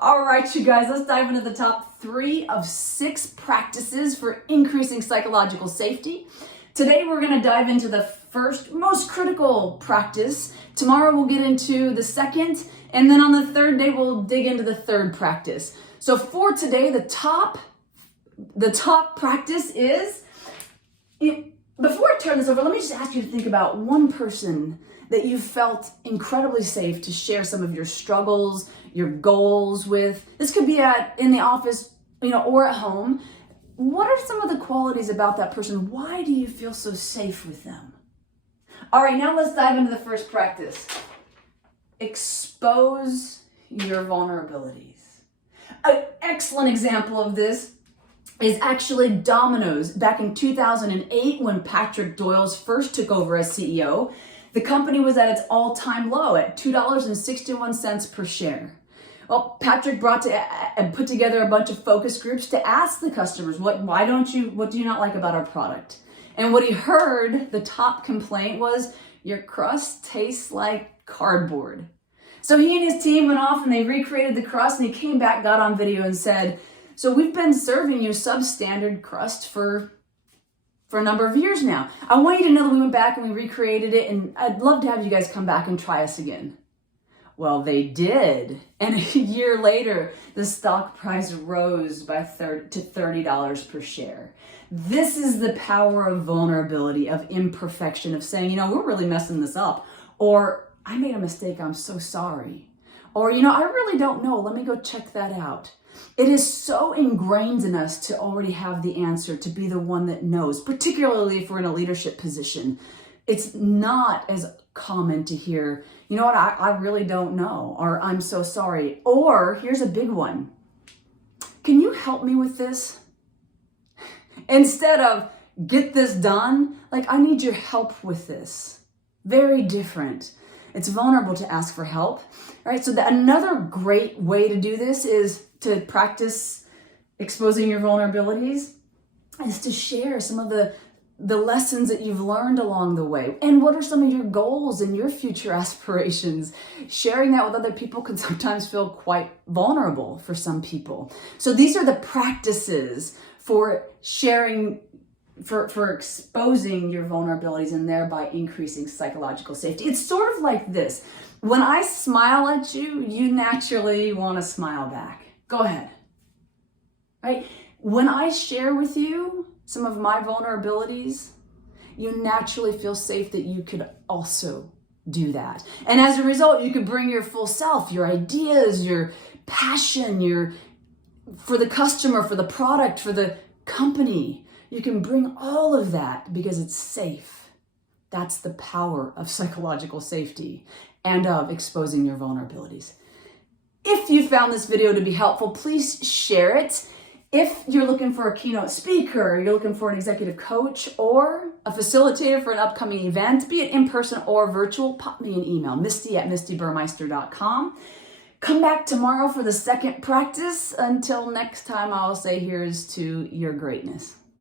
All right, you guys, let's dive into the top 3 of 6 practices for increasing psychological safety. Today, we're going to dive into the first, most critical practice. Tomorrow, we'll get into the second. And then on the third day, we'll dig into the third practice. So for today, the top practice is, before I turn this over, let me just ask you to think about one person that you felt incredibly safe to share some of your struggles, your goals with. This could be in the office, or at home. What are some of the qualities about that person? Why do you feel so safe with them? All right, now let's dive into the first practice. Expose your vulnerabilities. An excellent example of this is actually Domino's. Back in 2008, when Patrick Doyle's first took over as CEO, the company was at its all-time low at $2.61 per share. Well, Patrick put together a bunch of focus groups to ask the customers, what do you not like about our product? And what he heard, the top complaint was, your crust tastes like cardboard. So he and his team went off and they recreated the crust, and he came back, got on video and said, so we've been serving you substandard crust for a number of years now. I want you to know that we went back and we recreated it, and I'd love to have you guys come back and try us again. Well, they did. And a year later, the stock price rose to $30 per share. This is the power of vulnerability, of imperfection, of saying, we're really messing this up. Or, I made a mistake, I'm so sorry. Or, I really don't know, let me go check that out. It is so ingrained in us to already have the answer, to be the one that knows, particularly if we're in a leadership position. It's not as common to hear, I really don't know, or I'm so sorry. Or here's a big one. Can you help me with this? Instead of get this done, I need your help with this. Very different. It's vulnerable to ask for help, right? So another great way to do this is to practice exposing your vulnerabilities, is to share some of the lessons that you've learned along the way. And what are some of your goals and your future aspirations? Sharing that with other people can sometimes feel quite vulnerable for some people. So these are the practices for sharing, for exposing your vulnerabilities and thereby increasing psychological safety. It's sort of like this. When I smile at you, you naturally want to smile back. Go ahead, right? When I share with you some of my vulnerabilities, you naturally feel safe that you could also do that. And as a result, you could bring your full self, your ideas, your passion, for the customer, for the product, for the company. You can bring all of that because it's safe. That's the power of psychological safety and of exposing your vulnerabilities. If you found this video to be helpful, please share it. If you're looking for a keynote speaker, you're looking for an executive coach or a facilitator for an upcoming event, be it in person or virtual, pop me an email, Misti@mistiburmeister.com. Come back tomorrow for the second practice. Until next time, I'll say here's to your greatness.